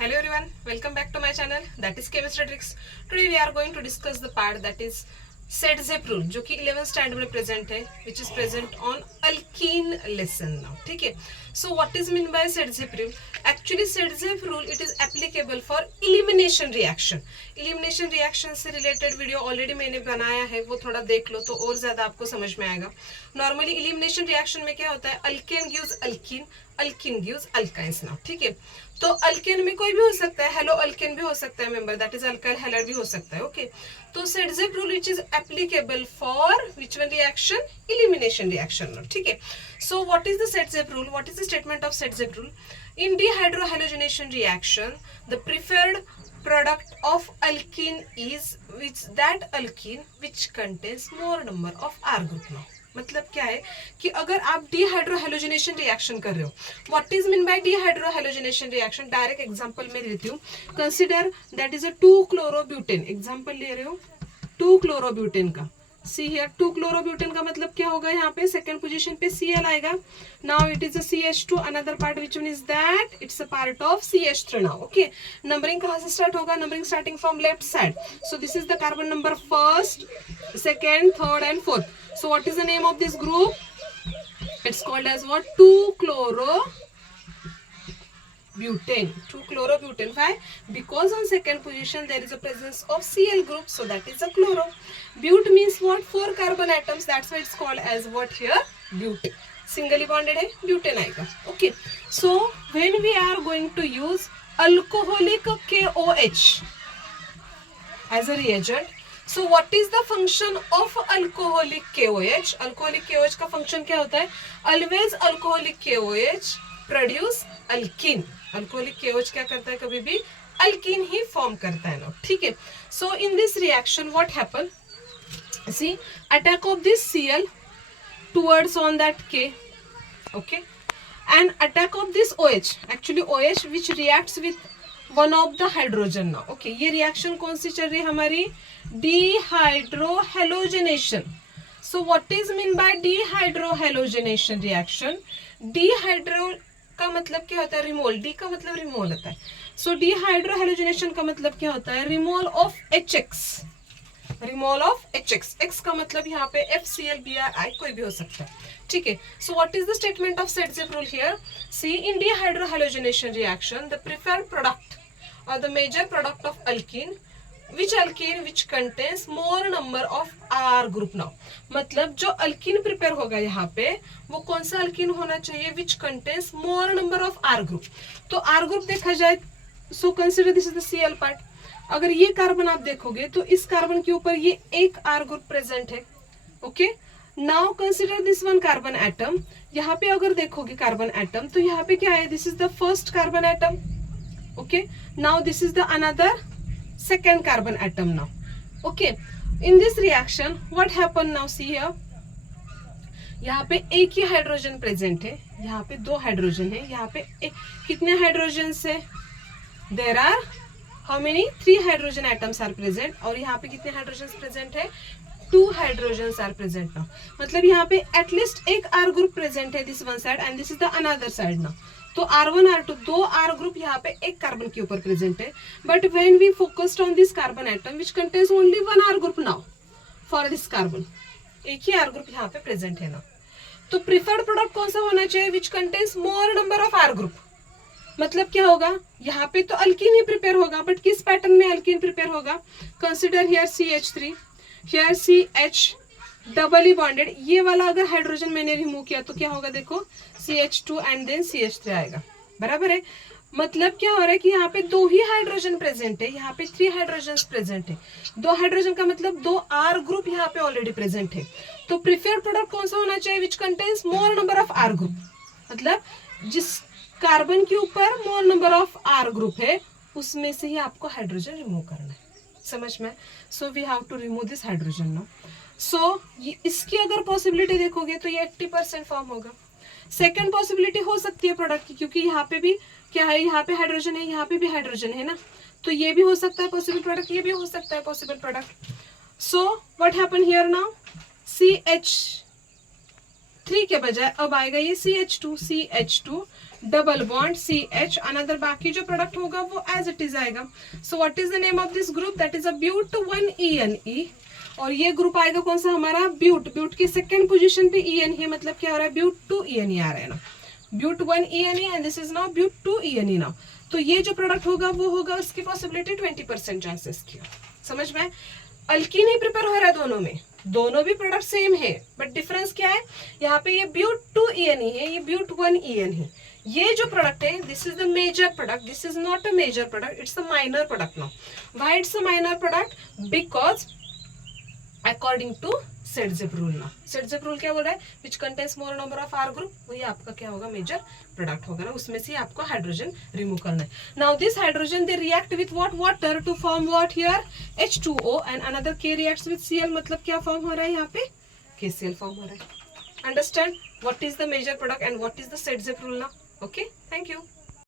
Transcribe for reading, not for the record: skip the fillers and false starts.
Hello everyone, welcome back to my channel that is Chemistry Tricks. Today we are going to discuss the part that is Saytzeff rule जो कि 11th standard में present है which is present on alkene lesson now. ठीक है, so what is mean by Saytzeff rule? Actually Saytzeff rule it is applicable for elimination reaction. Elimination reaction से related video already मैंने बनाया है, वो थोड़ा देख लो तो और ज्यादा आपको समझ में आएगा. नॉर्मली इलिमिनेशन रिएक्शन में क्या होता है, alkane gives alkyne, alkyne gives alkynes now. ठीक है, तो अल्केन में कोई भी हो सकता है, हेलो अल्केन भी हो सकता है member, that is alkyl halide भी हो सकता है. ओके, तो Saytzeff rule which is applicable for which one reaction, elimination reaction. ठीक है, so what is the Saytzeff rule? What is the statement of Saytzeff rule? In dehydrohalogenation reaction the preferred product of alkene is which that alkene which contains more number of R group. now मतलब क्या है कि अगर आप dehydrohalogenation reaction कर रहे हो, what is mean by dehydrohalogenation reaction? Direct example में लेती हूँ. Consider that is a two chlorobutane. Example ले रहे हो 2-क्लोरोब्यूटेन का. सी हियर 2-क्लोरोब्यूटेन का मतलब क्या होगा, यहाँ पे सेकंड पोजीशन पे Cl आएगा. Now it is a CH2. Another part which one is that, it's a part of CH3 now. Okay, numbering कहाँ से स्टार्ट होगा? Numbering starting from left side. So this is the carbon number first, second, third and fourth. So what is the name of this group? It's called as what? 2-chlorobutane. 2-chlorobutane. Why? Because on second position there is a presence of Cl group, so that is a chloro. But means what? 4 carbon atoms. That's why it's called as what here? Bute. Singly bonded है, butane आएगा. Okay. So when we are going to use alcoholic KOH as a reagent, so what is the function of alcoholic KOH? alcoholic KOH का function क्या होता है? Always alcoholic KOH produce alkene. alcoholic KOH क्या करता है? कभी भी alkene ही form करता है ना. ठीक है, so in this reaction what happen? See, attack of this Cl towards on that K, okay, and attack of this OH, actually OH which reacts with one of the hydrogen ना. Okay, ये reaction कौन सी चल रही है हमारी? Dehydrohalogenation. So what is mean by dehydrohalogenation reaction? Dehydro का मतलब क्या होता है? रिमोल. डी का मतलब रिमोल होता है. सो डिहाइड्रोहेलोजिनेशन का मतलब क्या होता है? Removal of HX. Removal of HX. X का मतलब यहाँ पे FCl, Bri कोई भी हो सकता है. ठीक है, so what is the statement of Saytzeff rule here? See, in dehydrohalogenation reaction the preferred product or the major product of alkene which contains more number of R group. now मतलब जो alkyne prepare होगा यहाँ पे वो कौन सा alkyne होना चाहिए? which contains more number of R group. तो R group देखा जाए, so consider this is the Cl part. अगर ये कार्बन आप देखोगे तो इस कार्बन के ऊपर ये एक R ग्रुप प्रेजेंट है. Okay, now consider this one carbon atom. यहाँ पे अगर देखोगे कार्बन एटम तो यहाँ पे क्या है? This is the first carbon atom. Okay, now this is the another second carbon atom now. Okay, in this reaction what happened now? See here, यहाँ पे एक ही हाइड्रोजन प्रेजेंट है, यहाँ पे 2 हाइड्रोजन है, यहाँ पे कितने हाइड्रोजन है? There are how many? 3 hydrogen atoms are present. और यहाँ पे कितने हाइड्रोजन प्रेजेंट है? 2 हाइड्रोजन आर प्रेजेंट नाउ. मतलब यहाँ पे एटलीस्ट एक R ग्रुप प्रेजेंट है this one side and this is the another side now. तो R1 R2 2 R ग्रुप यहाँ पे एक कार्बन के ऊपर प्रेजेंट है. But when we focused on this carbon atom which contains only 1 R group now for this carbon, एक ही R group यहाँ पे प्रेजेंट है ना. तो प्रिफर्ड प्रोडक्ट कौन सा होना चाहिए? विच contains more number of R group. मतलब क्या होगा? यहाँ पे तो अल्कीन ही प्रिपेयर होगा, बट किस पैटर्न में अल्कीन प्रिपेयर होगा? Consider here CH3, here CH doubly bonded. ये वाला अगर हाइड्रोजन मैंने रिमूव किया तो क्या होगा? देखो CH2 एंड देन CH3 आएगा. बराबर है. मतलब क्या हो रहा है कि यहाँ पे 2 ही हाइड्रोजन प्रेजेंट है, यहाँ पे 3 हाइड्रोजन प्रेजेंट है. 2 हाइड्रोजन का मतलब 2 R ग्रुप यहाँ पे ऑलरेडी प्रेजेंट है. तो प्रिफर्ड प्रोडक्ट कौन सा होना चाहिए? विच contains more number of R group. मतलब जिस कार्बन के ऊपर मोर नंबर ऑफ R ग्रुप है उसमें से ही आपको हाइड्रोजन रिमूव करना है. समझ में? So we have to remove this hydrogen now. So इसकी अगर पॉसिबिलिटी देखोगे तो ये 80% फॉर्म होगा. सेकेंड पॉसिबिलिटी हो सकती है प्रोडक्ट की, क्योंकि यहाँ पे भी क्या है? यहाँ पे हाइड्रोजन है, यहाँ पे भी हाइड्रोजन है ना, तो ये भी हो सकता है पॉसिबल प्रोडक्ट, ये भी हो सकता है possible product. So what happen here now? CH3 के बजाय अब आएगा ये CH2. Double bond CH, another बाकी जो प्रोडक्ट होगा वो एज इट इज आएगा. So what is the name of this group? That is a but 1ENE. और ये ग्रुप आएगा कौन सा हमारा? ब्यूट. ब्यूट की सेकंड पोजीशन पे EN है, मतलब क्या हो रहा है? ब्यूट 2ENE आ रहा है ना. But 1ENE and this is now but 2ENE now. तो ये जो प्रोडक्ट होगा वो होगा उसकी पॉसिबिलिटी 20% चांसेस की. समझ में? अल्कीन ही प्रिपेयर हो रहा है दोनों में, दोनों भी प्रोडक्ट सेम है, बट डिफरेंस क्या है? यहाँ पे ये ब्यूट 2ENE है, ये ब्यूट 1EN है. ये जो प्रोडक्ट है this is the major product, this is not a major product, it's a minor product now. Why it's a minor product? Because according to Saytzeff rule. ना सेट-ज़िप रूल क्या बोल रहा है? Which contains more number of R group, वही आपका क्या होगा? Major product होगा ना, उसमें से आपको हाइड्रोजन रिमूव करना है. Now this hydrogen they react with what? Water to form what here? H2O and another K reacts with Cl, मतलब क्या फॉर्म हो रहा है यहाँ पे? KCl फॉर्म हो रहा है. Understand what is the major product and what is the Saytzeff rule ना? Okay, thank you.